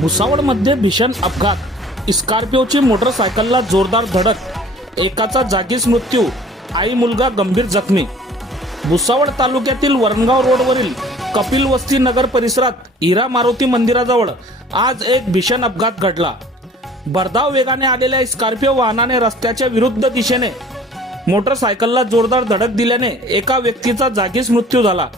भुसावळमध्ये भीषण अपघात, स्कॉर्पिओची मोटरसायकलला जोरदार धडक, एकाचा जागीच मृत्यू, आई मुलगा गंभीर जखमी। भुसावळ तालुक्यातील वरणगाव रोडवरील कपिल वस्ती नगर परिसरात हिरा मारुती मंदिराजवळ आज एक भीषण अपघात घडला। भरधाव वेगाने आलेल्या स्कॉर्पिओ वाहनाने रस्त्याच्या विरुद्ध दिशेने मोटरसायकलला जोरदार धडक दिल्याने एका व्यक्तीचा जागीच मृत्यू झाला,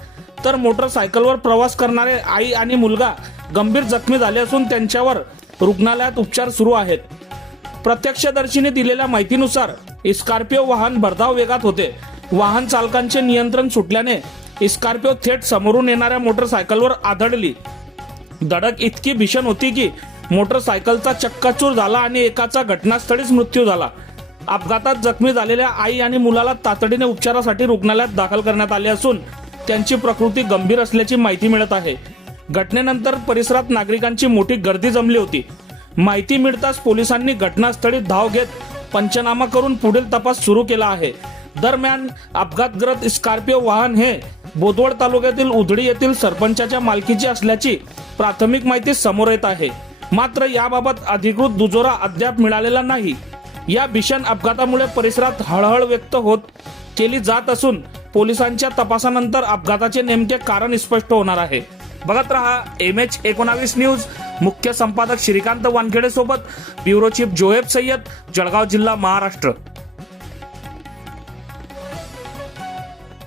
तर मोटरसायकलवर प्रवास करणारे आई आणि मुलगा गंभीर जखमी झाले असून त्यांच्यावर रुग्णालयात उपचार सुरू आहेत। प्रत्यक्षदर्शीने दिलेल्या माहितीनुसार स्कॉर्पिओ वाहन भरधाव वेगात होते। वाहन चालकांचे नियंत्रण सुटल्याने स्कॉर्पिओ थेट समोरून येणाऱ्या मोटरसायकलवर आदळली। धडक इतकी भीषण होती की मोटरसायकलचा चक्काचूर झाला आणि एकाचा घटनास्थळीच मृत्यू झाला। अपघातात जखमी झालेल्या आई आणि मुलाला तातडीने उपचारासाठी रुग्णालयात दाखल करण्यात आले असून त्यांची प्रकृती गंभीर असल्याची माहिती मिळत आहे। घटनेनंतर परिसरात नागरिकांची मोठी गर्दी जमली होती। माहिती मिळताच पोलिसांनी घटनास्थळी धाव घेत पंचनामा करून पुढील तपास सुरू केला आहे। दरम्यान अपघातग्रस्त स्कॉर्पिओ वाहन हे बोदवड तालुक्यातील उधळी येथील सरपंचाच्या मालकीचे असल्याची प्राथमिक माहिती समोर येत आहे। मात्र याबाबत अधिकृत दुजोरा अद्याप मिळालेला नाही। या भीषण अपघातामुळे परिसरात हळहळ व्यक्त होत केली जात असून पोलिसांच्या तपासानंतर अपघाताचे नेमके कारण स्पष्ट होणार आहे। बघत रहा MH19 न्यूज। मुख्य संपादक श्रीकांत वानखेडे सोबत ब्युरो चीफ जोहेब सय्यद, जळगाव जिल्हा, महाराष्ट्र।